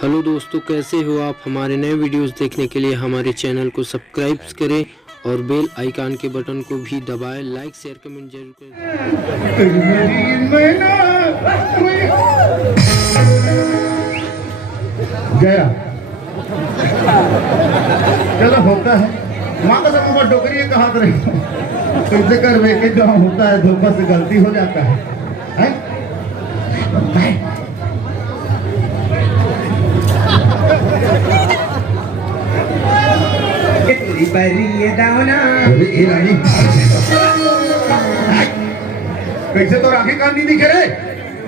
Hello दोस्तों, कैसे हो आप। हमारे नए वीडियोस देखने के लिए हमारे चैनल को सब्सक्राइब करें और बेल आइकन के बटन को भी दबाएं। लाइक शेयर कमेंट जरूर करें। गया चलो होता है माँ का सब ऊपर डोकरी है कहा रही कैसे कर वे के जहाँ होता है धोखा से गलती हो जाता है, है? कैसे तो राखी कांडी दिखे रे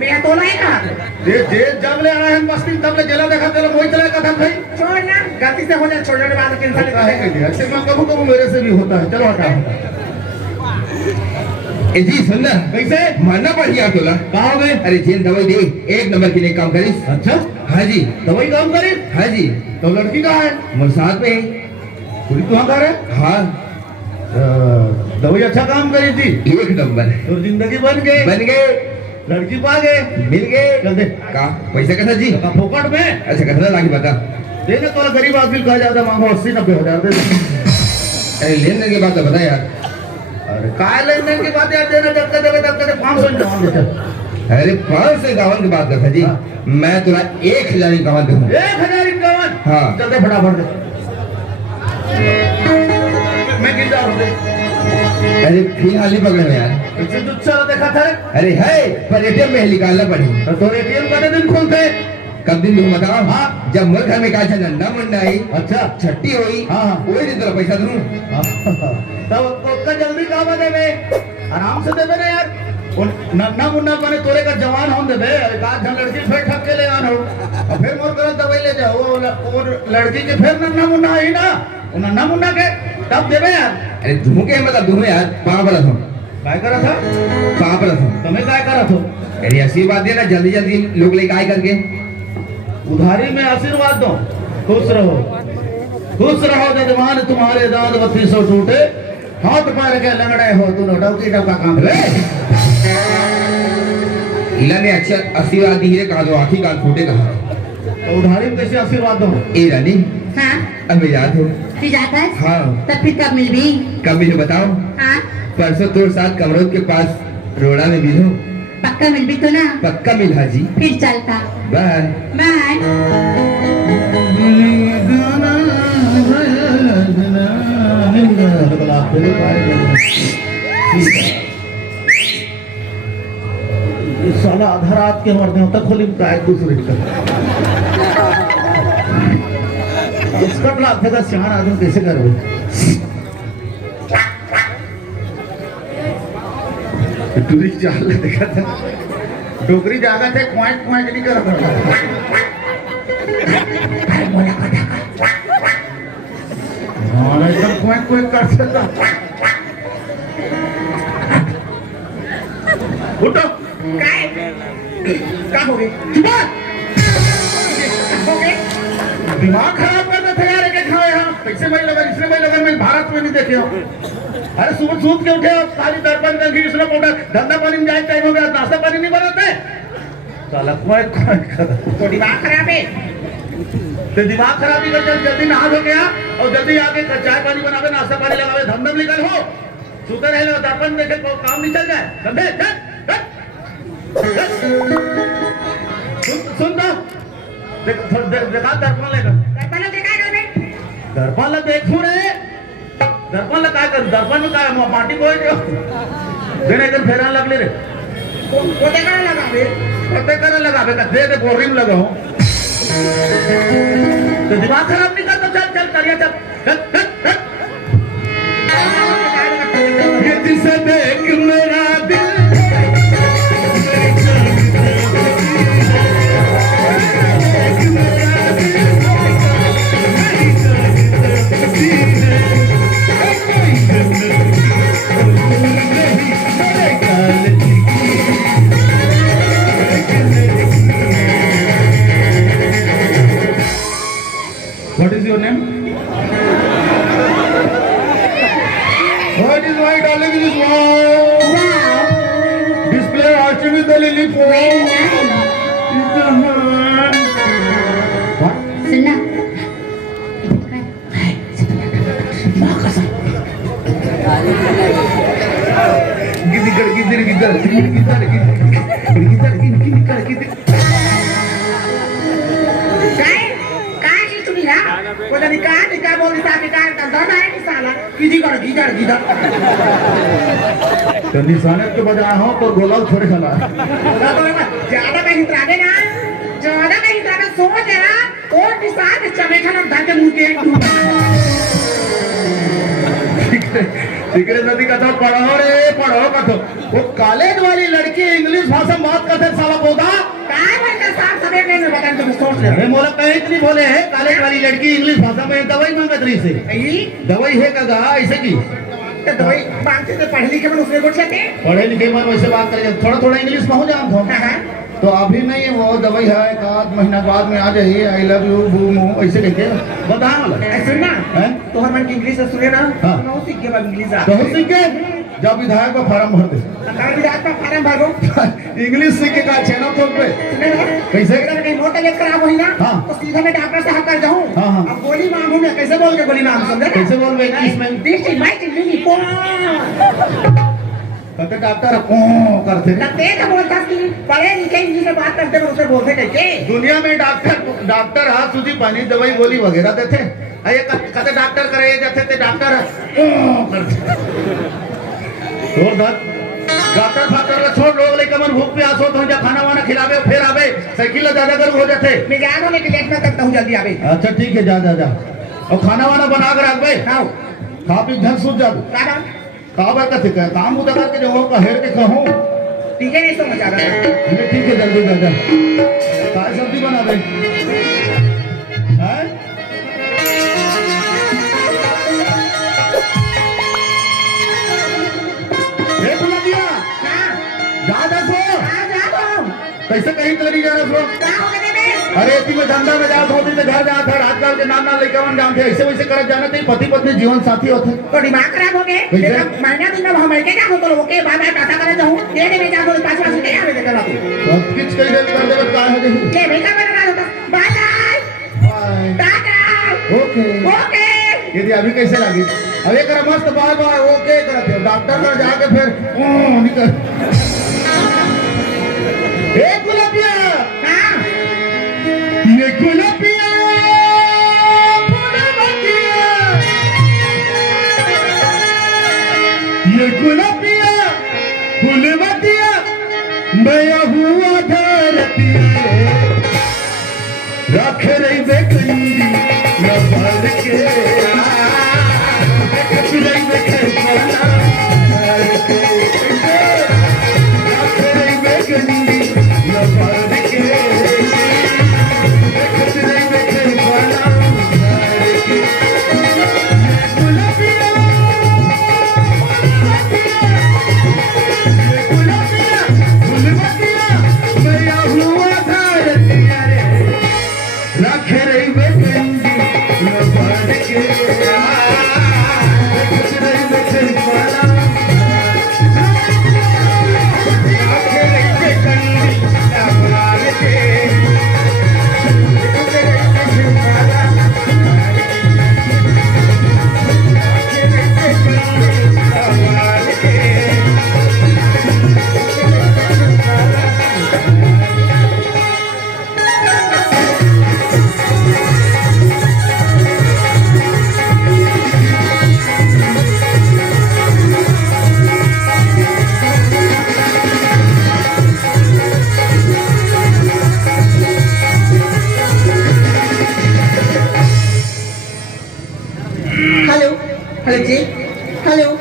मैं तो नहीं कहा जे जब ले आना है मस्ती तब ले जला देखा चलो वही चला कथा भाई छोड़ ना, गलती से हो जाए छोड़ने के बाद कैंसिल होता है कैसे ऐसे मैं कभी कभी मेरे से भी होता है। चलो हटा जी सुनना कैसे मानना बढ़िया तोला कहा में अरे जेन दवाई दे एक नंबर की नहीं काम करिस। अच्छा हाँ जी दवाई काम करे हाँ जी तो लड़की कहाँ है मोर साथ में है। पूरी तुहाँ कर है हाँ दवाई अच्छा काम करी थी एक नंबर तो जिंदगी बन गई बन गए लड़की पा गए मिल गए। चल दे का पैसा कैसा जी का फोकट में अच्छा कैसा लागी बता देने तो गरीब आदमी कहा जाता मांगो 80-90 हज़ार दे अरे लेन देन के बाद तो बता यार। अरे काय लेन देन की बात यार देना जब तक देवे तब तक 500 जवान दे अरे 500 गावन की बात करता जी मैं तुला 1000 गावन दूंगा 1051 हाँ। चल दे फटाफट दे मैं गिर जा रहा हूं अरे फिलहाल ही पकड़ में यार इसे तो चला देखा था अरे है पर एटीएम में निकालना पड़ी तो एटीएम कितने दिन खोलते कब दिन तुम बताओ। हाँ। जब मोर घर में काचा नंदा मुंडा आई अच्छा छट्टी हुई हाँ। वही दिन तेरा पैसा दूं तब उसका जल्दी काम देवे आराम से देवे ना यार नन्ना मुन्ना बने तोरे का जवान होन देवे एक आध लड़की फिर ठक के ले आनो और फिर मोर कर दवाई ले जाओ और लड़की के फिर नन्ना मुन्ना आई ना वो नन्ना मुन्ना के तब देवे यार अरे तुम के मतलब तुम यार पाँव पर रखो काय करा था पाँव पर रखो तुम्हें काय करा था अरे ऐसी बात है ना जल्दी जल्दी लोग लेके आए करके उधारी में आशीर्वाद दो खुश रहो जजमान तुम्हारे दांत 3200 टूटे हाथ पैर के लंगड़े हो तू डौकी डौका काम रे इला ने अच्छा आशीर्वाद दी है कहा दो आखिर कान फूटे कहा तो उधारी में कैसे आशीर्वाद दो ए रानी हाँ अब मैं याद हूँ फिर जाता है हाँ तब फिर कब मिल भी कब मुझे बताओ हाँ परसों तोर साथ कमरोद के पास रोड़ा में मिलो पक्का मिल भी तो ना पक्का मिल हाजी फिर चलता बाय बाय। साला आधा रात के मरने होता खोली एक दूसरे का इसका लाभ था सियान आदमी कैसे कर टूरी चाल देखा था डोगरी जागा थे क्वाइट क्वाइट नहीं कर रहा एकदम क्वाइट क्वाइट कर सकता उठो क्या हो गई दिमाग खराब करना था यार एक खाए यहाँ कैसे भाई लगा इसने भाई लगा मैं भारत में नहीं देखे हो अरे सुबह सूत के उठे खाली दर्पण का घी इसने पाउडर धंधा पानी में जाए टाइम हो गया नाश्ता पानी नहीं बनाते साला कोई तो दिमाग खराब है तो दिमाग खराबी कर जल्दी नहा धो गया और जल्दी आके चाय पानी बनावे नाश्ता पानी लगावे धंधम निकल हो सुते रहे दर्पण देखे काम नहीं चल जाए समझे सुन दो देखा दर्पण लेकर दर्पण ला देखू रे दर्पण ला काय कर दर्पण में काय माटी बोय दे देने इधर फेरान लगले रे कोते करे लगावे का दे बोरिंग लगाओ तो दिमाग खराब नहीं करता चल चल करिए चल जिसे देख मेरा दिल What is your name? What is my darling? This wow. Display archery the lily Very nice. काय काय की तुम्ही ना कोणाने काय बोलली सारखे काय धंदा नाही की साला किती कर तो निशाने के बजाय हो तो गोला छोड़े खला ज्यादा कहीं त्रागे ना सोच है ना और निशान चमेखा ना धर के मुंह के तिकडे नदी कथा पढ़ो कथो वो कॉलेज वाली लड़की इंग्लिश भाषा में बात करते साला बोधा काय म्हणता साहब सगळे नाही बता तुम सोच ले अरे मोला कहीं नहीं बोले है कॉलेज वाली लड़की इंग्लिश भाषा में दवाई मांगत रही से दवाई है का ऐसे की तो दवाई मांगते थे पढ़े लिखे में उसने बोल सकते पढ़े लिखे मन वैसे बात करेंगे थोड़ा इंग्लिश में हो जाए तो अभी नहीं वो दवाई है एक आध महीना बाद में आ जाइए आई लव यू बू मू ऐसे कहते बता सुन ना हैं तो हम इंग्लिश से सुने ना हाँ। तो सीख गए इंग्लिश तो हम सीख गए जब विधायक का फार्म भर दे सरकार विधायक का फार्म भरो इंग्लिश सीख के का छेना ठोक पे सुने ना कैसे अगर कहीं मोटा लेट खराब हुई ना हाँ। तो सीधा मैं डॉक्टर साहब कर जाऊं हाँ, हाँ। अब गोली मांगू मैं कैसे बोल के गोली मांग समझे कैसे बोल रहे इंग्लिश में दिस इज माय टिफिन कहते डॉक्टर करते तेज बोलता कि पढ़े लिखे इंग्लिश में बात करते हैं उसे बोलते कैसे दुनिया में डॉक्टर हाथ सूजी पानी दवाई गोली वगैरह देते ये कहते डॉक्टर करे जाते थे डॉक्टर छोड़ दर डॉक्टर फाक्टर छोड़ लोग लेकर मन भूख प्यास हो तो जा खाना वाना खिलावे फिर आवे साइकिल ज्यादा गर्म हो जाते मैं जा रहा हूं लेकिन लेट में करता हूं जल्दी आवे अच्छा ठीक है जा और खाना वाना बना कर रख बे आओ खा पी घर सूझ जा का काबर का ठीक है काम उधर करके जो का हेर के कहूं ठीक है नहीं समझ आ रहा है ठीक है जल्दी जा काय सब्जी बना बे हैं ये खुला दिया जा सो कैसे कहीं चली जा रहा सो अरे इतनी में धंधा में जाओ होती तो घर जाओ घर आजकल के नाम ना लेकर जानते ऐसे वैसे कर जाना चाहिए पति पत्नी जीवन साथी होते तो दिमाग खराब हो गए महीना दिन में हम के क्या होतो ओके बाद में टाटा करे जाऊं ये नहीं जा बोल 5 वर्ष के आवे देला तू सब कुछ कई देर कर देबे का है देखी ले भाई का बना होता बाय बाय टाटा ओके यदि अभी कैसे लगी अभी कर मस्त बाय बाय ओके करते डॉक्टर पर जाके फिर निकल एक गुलाबिया हां ये गुलाबिया ये गुलाबिया फूलवतिया मैं हुआ धरतिया रख रही बेकंदी न भर के रख रही बेकंदी रख रही बेकंदी न भर के रख रही बेकंदी हेलो जी हेलो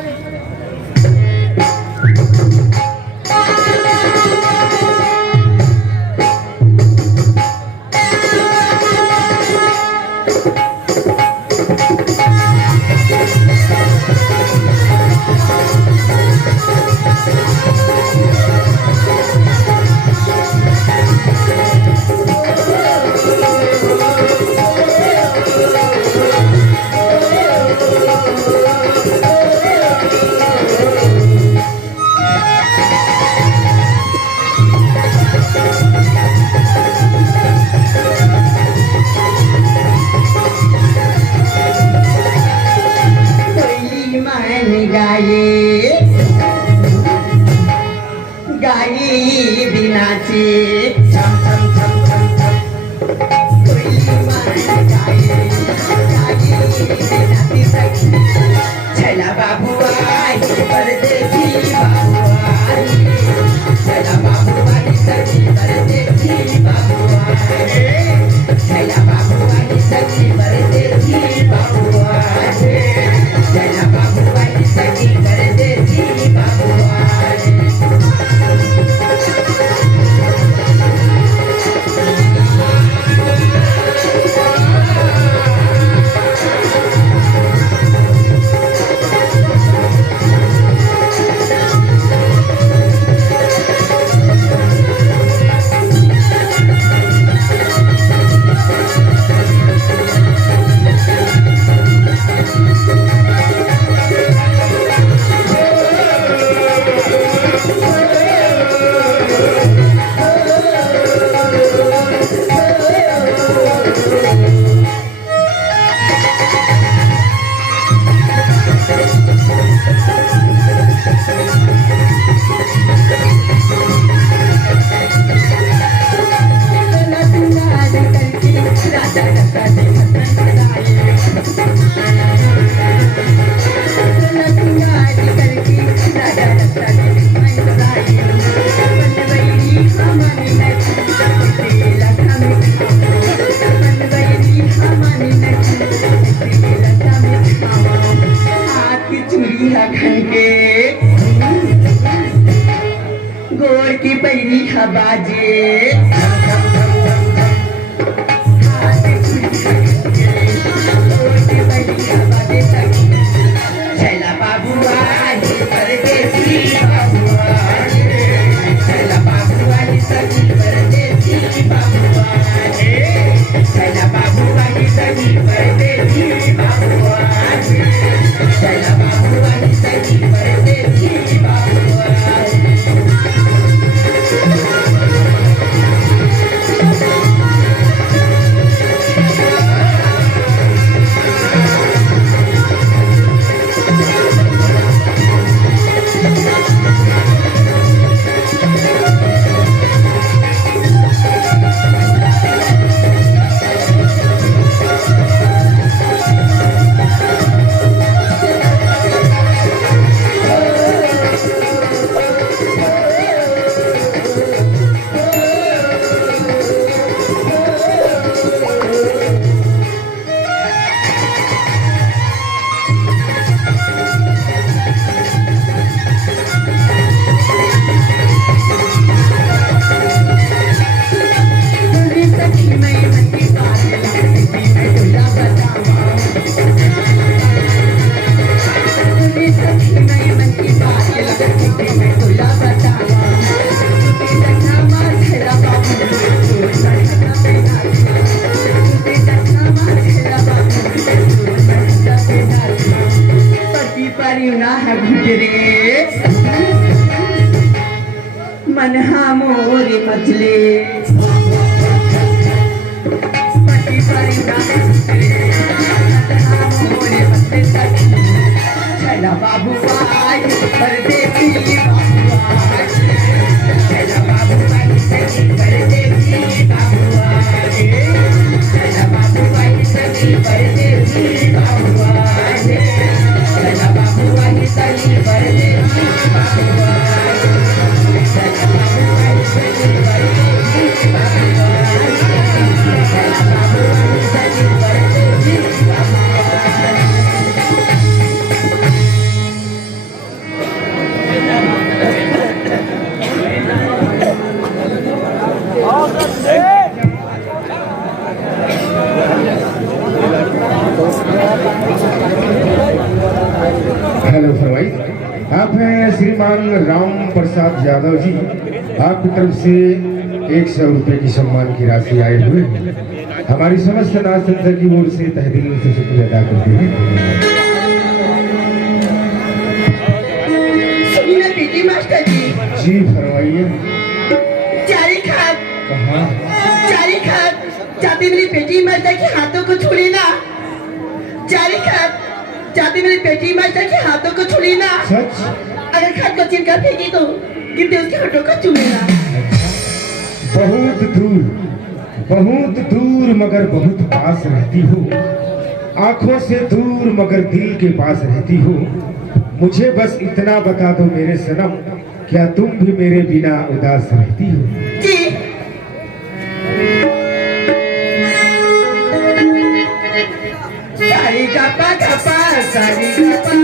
माखन के गोड़ की पैरी हबाजे गोड़ की पैरी हबाजे चला बाबुआ परदेसी बाबुआ चला बाबुआ परदेसी बाबुआ चला बाबुआ परदेसी बाबुआ चला बाबुआ परदेसी बाबुआ मनहा मोरे मजले पति चला बाबुआ परदेसी बाबुआ चला बाबुआ परदेसी बाबुआ चला बाबुआ परदेसी बाबुआ चला बाबुआ परदेसी बाबुआ हेलो फरवाई, आप हैं श्रीमान राम प्रसाद यादव जी। आपकी तरफ से 100 रुपये की सम्मान की राशि आए हुए हैं। हमारी समस्त नाथ संस्था की ओर से तहे दिल से शुक्रिया अदा करते हैं। सुनिए पीटी मास्टर जी। जी फरमाइए। चारी खात कहाँ? चारी खात जाती मेरी बेटी मास्टर के हाथों को छू लेना। चारी खात जाती मेरी बेटी मास्टर के हाथों को छू लेना। सच? अगर खात को चिनकर फेंकी तो गिरते उसके हाथों को चूमेगा। बहुत दूर मगर बहुत पास रहती हो, आंखों से दूर मगर दिल के पास रहती हो। मुझे बस इतना बता दो मेरे सनम, क्या तुम भी मेरे बिना उदास रहती हो? जी सारी गपा गपा सारी गपा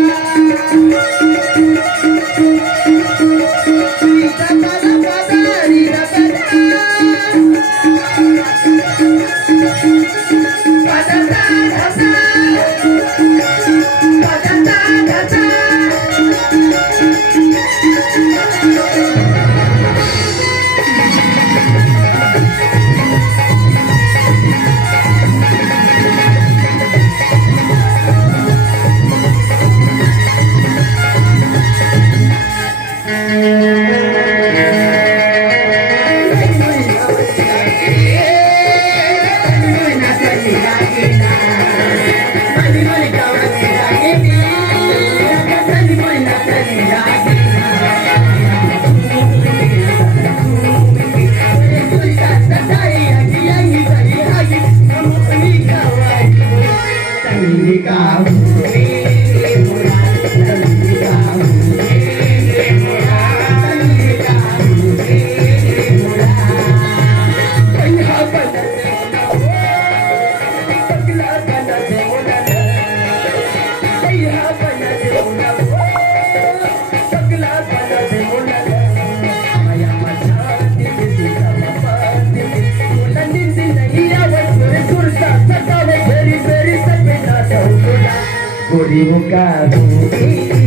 गोरी वो का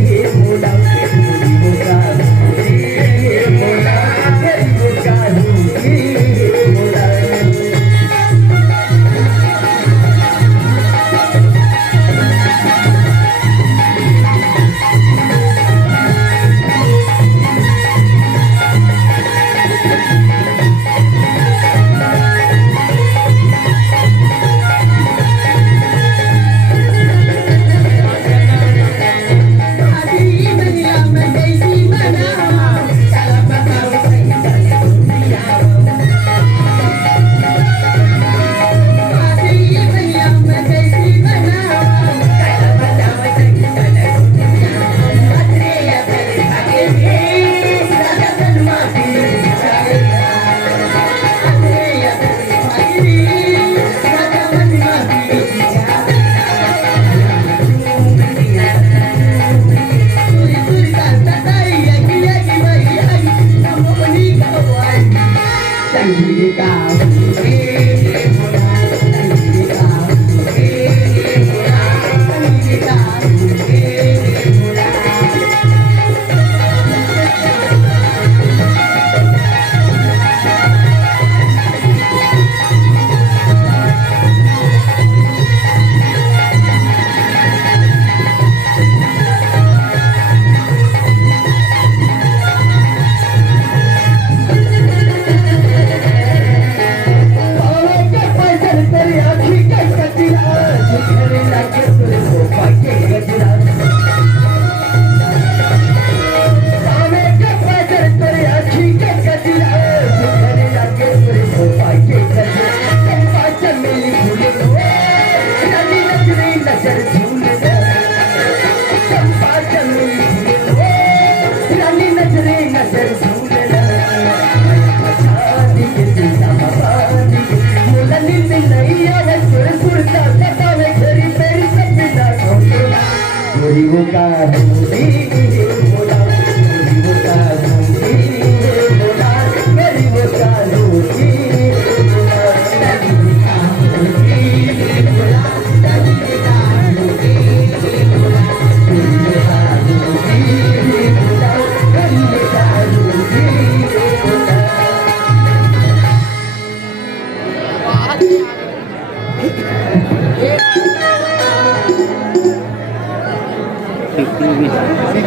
ये मोला गोरी वो का ये मोला गोरी वो का ये मोला Thank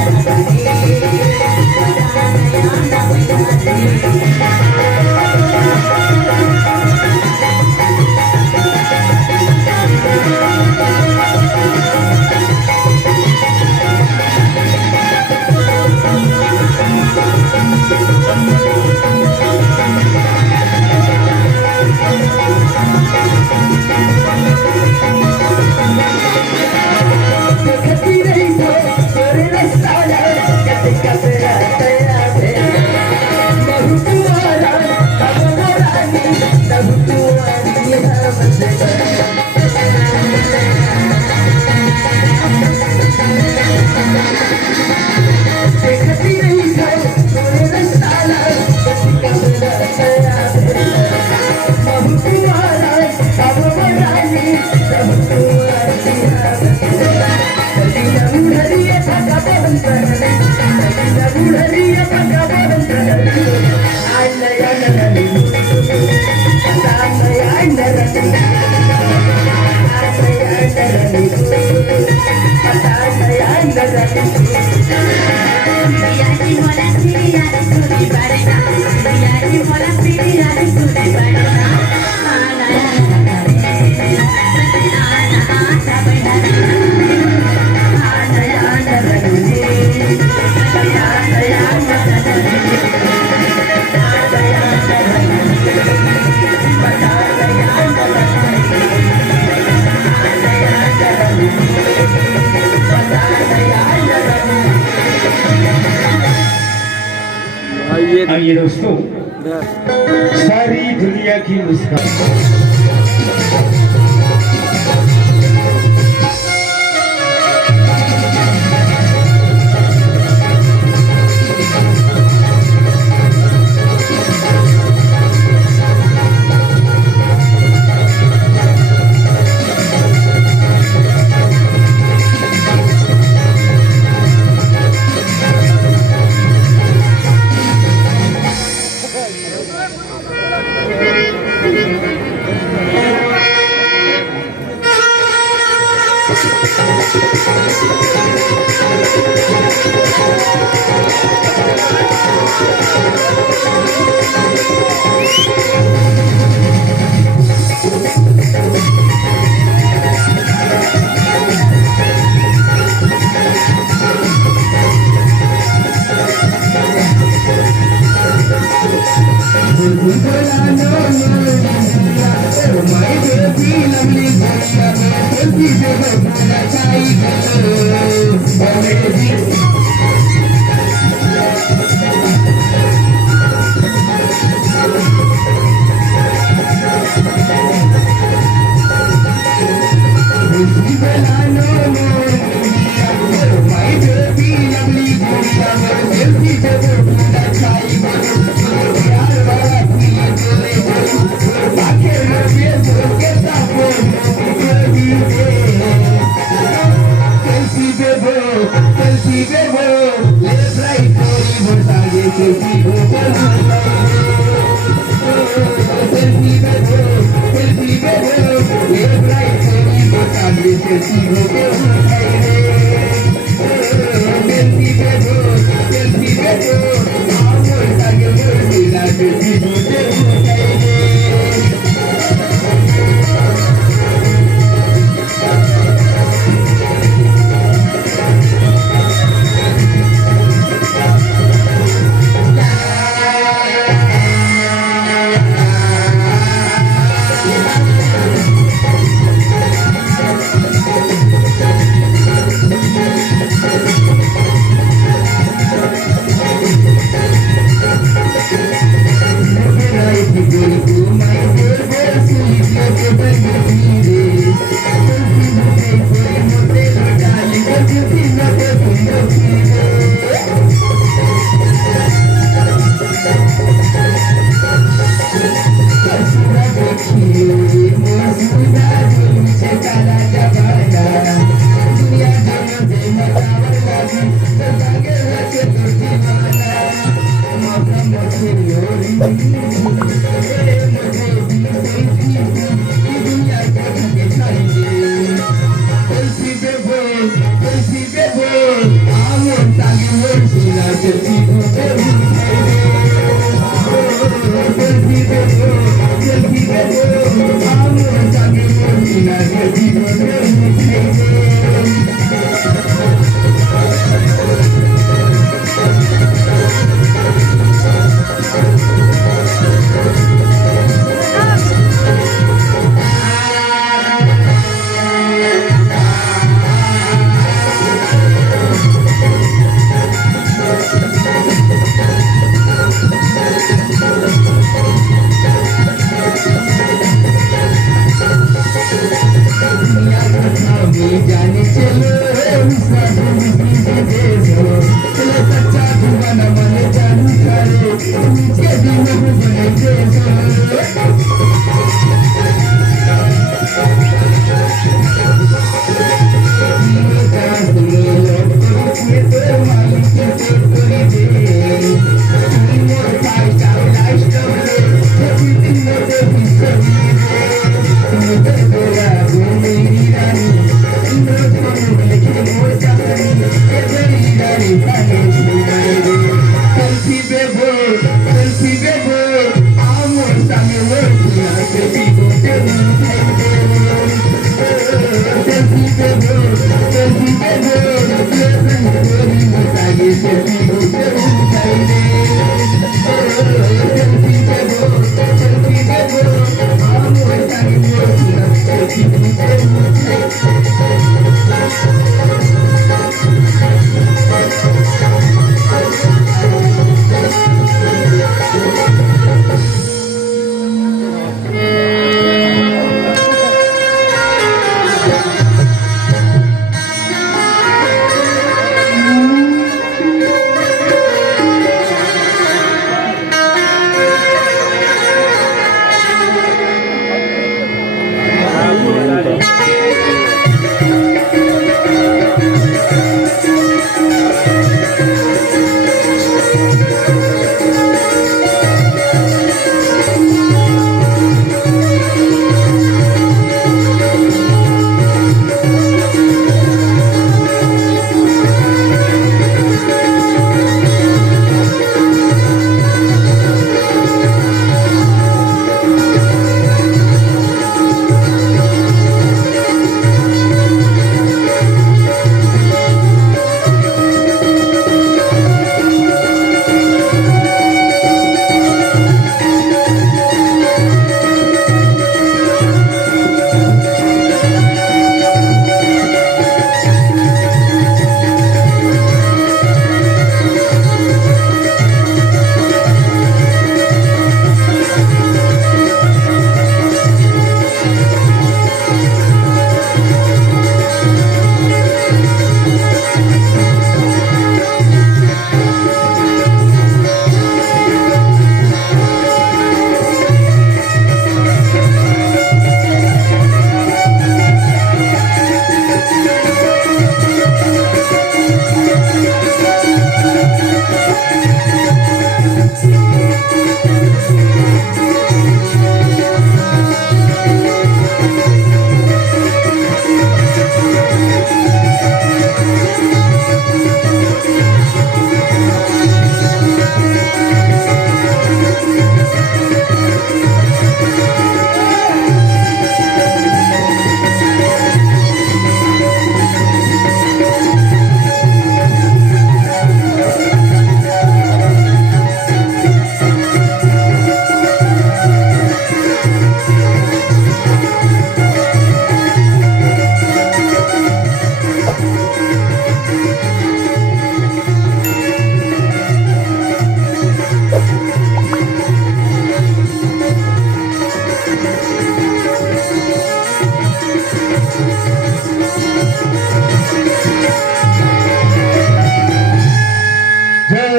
you. आइए दोस्तों, सारी दुनिया की मुस्कान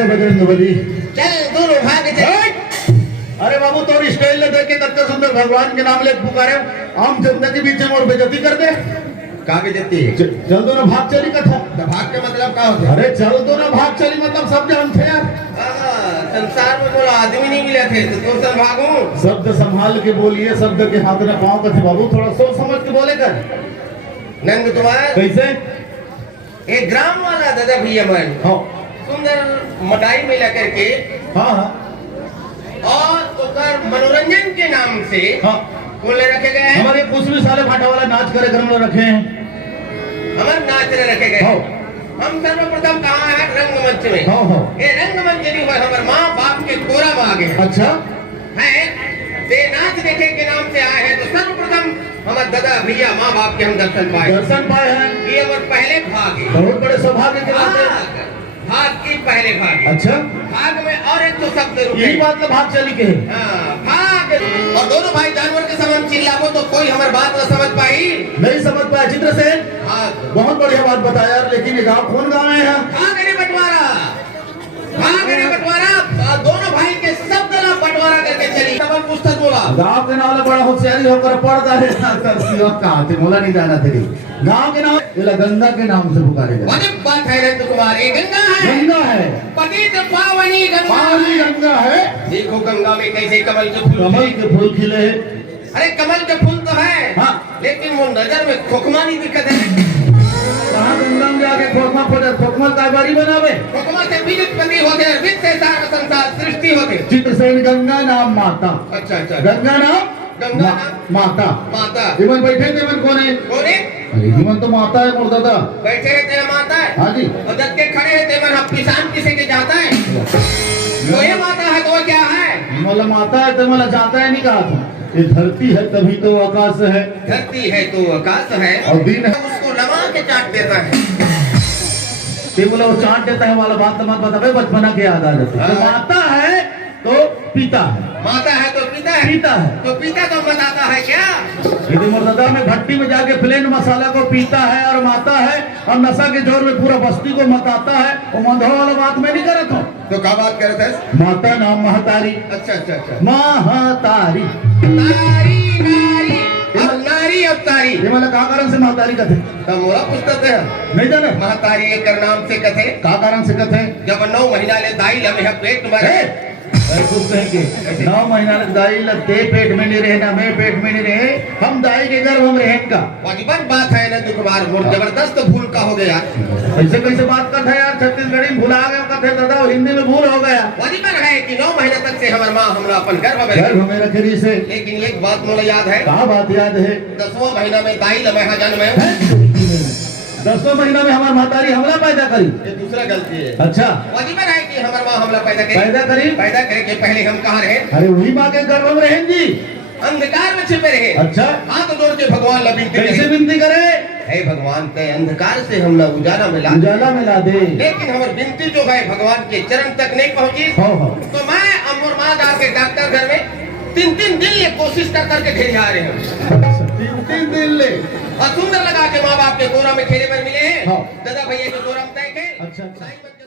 बजरंगबली। चल दोनों भाग चल। अरे बाबू तो स्टाइल ने देख के तत्व सुंदर भगवान के नाम ले पुकारे आम जनता के बीच में और बेइज्जती कर दे। का बेइज्जती? चल दो ना भाग चली कथा। भाग के मतलब का होता है? अरे चल दो ना भाग चली मतलब सब जानते हैं यार। संसार में बोला आदमी नहीं मिले थे तो तुम सब भागो। शब्द संभाल के बोलिए, शब्द के हाथ में पाँव कथे बाबू, थोड़ा सोच समझ के बोले कर। नंद कुमार कैसे? एक ग्राम वाला दादा भैया मन हाँ सुंदर मटाई मिला करके हाँ हाँ और उकर मनोरंजन के नाम से हाँ बोले रखे गए हैं। हमारे कुछ भी साले फाटा वाला नाच कार्यक्रम में रखे हैं। हमारे नाच रखे गए। हाँ हम सर्वप्रथम कहाँ है रंगमंच में। हाँ हाँ ये रंगमंच नहीं हुआ हमारे माँ बाप के कोरा में आ गए। अच्छा है ते नाच देखे के नाम से आए हैं तो सर्वप्रथम हमारे दादा भैया माँ बाप के हम दर्शन पाए। दर्शन पाए हैं। ये हमारे पहले भाग है। बहुत बड़े सौभाग्य के बात है। भाग की पहले भाग। अच्छा भाग में और एक तो शब्द रुके। यही बात तो भाग चली के है। भाग और दोनों भाई जानवर के समान चिल्लाबो तो कोई हमारी बात न समझ पाई। नहीं समझ पाया चित्र से। भाग बहुत बढ़िया बात बताया यार, लेकिन ये गाँव कौन गाँव है यहाँ? भाग रे बंटवारा, भाग रे बंटवारा। दोनों भाई के शब्द ना बंटवारा करके चली। तब पुस्तक बोला गाँव के नाम बड़ा होशियारी होकर पड़ता है। कहा थे मोला नहीं जाना तेरी गाँव के नाम गंगा के नाम से पुकारे जाए। अरे बात है नंद कुमार, ये गंगा है। गंगा है, पतित पावनी गंगा। पावनी गंगा है। देखो गंगा में कैसे कमल के फूल। कमल के फूल खिले हैं। अरे कमल के फूल तो है हाँ लेकिन वो नजर में खोखमा नहीं दिक्कत है। कहाँ गंगा में जाके खोखमा पड़े, खोखमा का बारी बनावे। खोखमा से विद्युत्पत्ति होते, विद्युत से सारा संसार सृष्टि होते। चित्रसेन गंगा नाम माता। अच्छा अच्छा गंगा नाम गंगा नाम माता माता इमन बैठे थे इमन कौन है? कौन है? अरे इमन तो माता है मोर दादा। बैठे है तेरा माता है हाँ जी। और दत्त के खड़े है तेमन हम किसान किसे के जाता है तो ये माता है तो वो क्या है? मला माता है तो मला जाता है नहीं कहा था। ये धरती है तभी तो आकाश है धरती है तो आकाश है और दिन है। उसको लगा के चाट देता है ये बोला वो चाट देता है वाला बात तो मत बता भाई, बचपना के याद आ जाती है। तो माता है तो पिता है, माता है तो पिता है पिता है। तो पिता तो बताता है क्या? यदि मुर्दादा में भट्टी में जाके प्लेन मसाला को पीता है और माता है और नशा के जोर में पूरा बस्ती को मताता है, वो मंधो वाला बात मैं नहीं करता हूँ। तो क्या बात कर रहे थे? माता नाम महतारी। अच्छा अच्छा अच्छा महतारी नारी नारी अब नारी अब तारी ये मला का कारण से महतारी कथे तो मोरा पुस्तक है नहीं जाने महतारी एक नाम से कथे का कारण से कथे जब 9 महीना ले दाई लम्हे पेट में रहे खुद कहें कि 9 महीना लग दाई लगते पेट में नहीं रहे ना मैं पेट में नहीं रहे, हम दाई के गर्भ हम रहें का वाजिबन बात है ना दुखबार मोर जबरदस्त भूल का हो गया ऐसे कैसे बात करता है यार? छत्तीसगढ़ी में भुला गया कथे दादा और हिंदी में भूल हो गया। वाजिबन है कि 9 महीने तक से हमार माँ हमरा अपन गर्भ में रही गर्भ में रखी से लेकिन एक बात मोला याद है कहा बात याद है? 10वां महीना में दाई लम्हा जन्म है 10वां महीना में हमारी महतारी हमला पैदा करी। ये दूसरा गलती है अच्छा वाजिबन है कि हमार माँ हमला पैदा पैदा करी? पैदा करे के पहले हम कहाँ रहे? अरे वही माँ के गर्भ में रहेंगी। अंधकार में छिपे रहे अच्छा हाथ जोड़ के भगवान ला विनती कैसे करे विनती करे? हे भगवान ते अंधकार से हम ना उजाला में ला दे। उजाला में ला दे। लेकिन हमारी विनती जो है भगवान के चरण तक नहीं पहुंची हो तो मैं अमर माँ जाके डॉक्टर घर में 3 दिन ये कोशिश कर करके भेज आ रहे हैं 3 दिन ले। और सुंदर लगा के माँ बाप के गोरा में खेले पर मिले हैं हाँ। दादा भैया के गोरा में तय थे अच्छा, अच्छा। साईं बच्चे